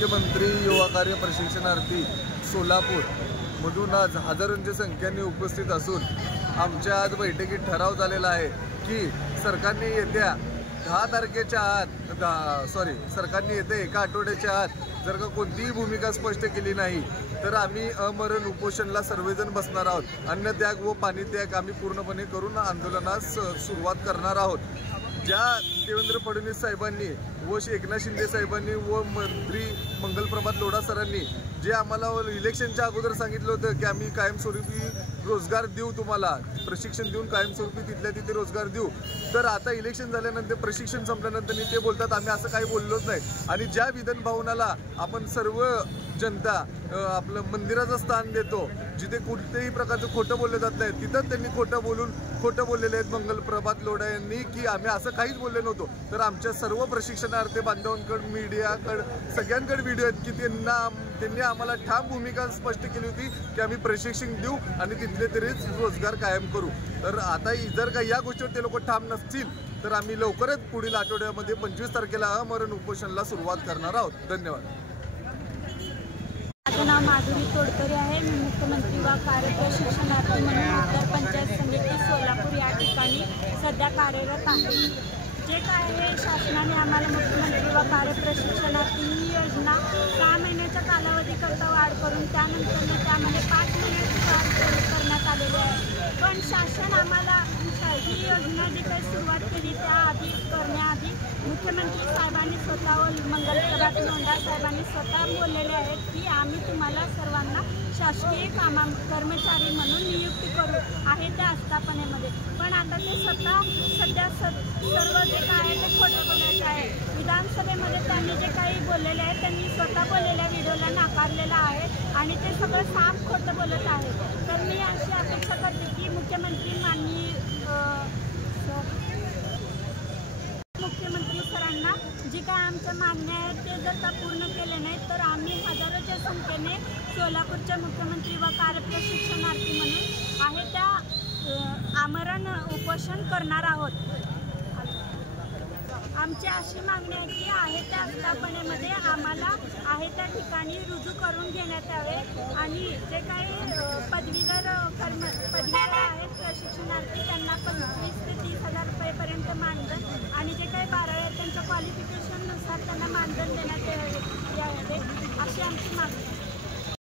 मुख्यमंत्री युवा कार्य प्रशिक्षणार्थी सोलापूर मधून आज हजारोंच्या संख्येने उपस्थित असून आमच्या आज बैठकीत ठराव झालेला आहे की सरकारने येत्या 10 तारखेच्या आत सरकारने येत्या 1 आठवड्याच्या आत जर का कोणतीही भूमिका स्पष्ट केली नाही तर आम्ही अमरण उपोषणला सर्वजण बसणार आहोत। अन्नत्याग व पाणीत्याग आम्ही पूर्णपणे करून आंदोलनास सुरुवात करणार आहोत। ज्या देवेंद्र फडणवीस साहेबांनी व एकनाथ शिंदे साहेबांनी व मंत्री मंगलप्रभात लोढा सरांनी जे आम्हाला इलेक्शनच्या अगोदर सांगितलं होतं की आम्ही कायमस्वरूपी रोजगार देऊ, तुम्हाला प्रशिक्षण देऊन कायमस्वरूपी तिथल्या तिथे रोजगार देऊ, तर आता इलेक्शन झाल्यानंतर प्रशिक्षण संपल्यानंतर ते बोलतात आम्ही असं काही बोललोच नाही। आणि ज्या विधान भवनाला आपण सर्व जनता आपलं मंदिराचं स्थान देतो, जिथे कुठल्याही प्रकारचं खोटं बोललं जात नाही, तिथं त्यांनी खोटं बोललेले आहेत मंगलप्रभात लोढा यांनी की आम्ही असं काहीच बोलले नव्हतो। तर आमच्या सर्व प्रशिक्षणार्थी बांधवांकडे मीडियाकडे सगळ्यांकडे व्हिडिओ आहेत की त्यांनी आम्हाला ठाम भूमिका स्पष्ट केली होती की आम्ही प्रशिक्षण देऊ आणि तिथले तरीच रोजगार कायम करू। तर आता जर का या गोष्टीवर ते लोक ठाम नसतील तर आम्ही लवकरच पुढील आठवड्यामध्ये 25 तारखेला अमरण उपोषणाला सुरुवात करणार आहोत। धन्यवाद। माझं नाव माधुरी तोडकरी आहे। मी मुख्यमंत्री युवा कार्य प्रशिक्षणार्थी म्हणून उत्तर पंचायत समिती सोलापूर या ठिकाणी सध्या कार्यरत आहे। जे काय आहे शासनाने आम्हाला मुख्यमंत्री युवा कार्य प्रशिक्षणार्थी ही योजना 6 महिन्याच्या कालावधीकरता वाढ करून त्यानंतर त्यामध्ये 5 महिन्याची वाढ करण्यात आलेली आहे। पण शासन आम्हाला ही योजना जी काही सुरुवात केली त्याआधी करण्याआधी मुख्यमंत्री साहेबांनी स्वतः मंगलप्रभात लोढा साहेबांनी स्वतः बोललेले आहेत की आम्ही तुम्हाला सर्वांना शासकीय कर्मचारी म्हणून नियुक्ती करू आहे त्या आस्थापनेमध्ये। पण आता ते सध्या सर्व जे काय आहे ते खोटं बोलायचं आहे। विधानसभेमध्ये त्यांनी जे काही बोललेले आहे त्यांनी स्वतः बोललेल्या व्हिडिओला नाकारलेलं आहे आणि ते सगळं साफ खोटं बोलत आहे। तर मी अशी अपेक्षा करते की मुख्यमंत्री सरांना जे काय आमचं मान्य आहे ते जर का पूर्ण केले नाही तर आम्ही हजारोच्या संख्येने सोलापूरच्या मुख्यमंत्री व कार्य प्रशिक्षणार्थी म्हणून आहे त्या आमरण उपोषण करणार आहोत। आमची अशी मागणी आहे की आहे त्या आस्थापनेमध्ये आम्हाला आहे त्या ठिकाणी रुजू करून घेण्यात यावे आणि जे काही पदवीधर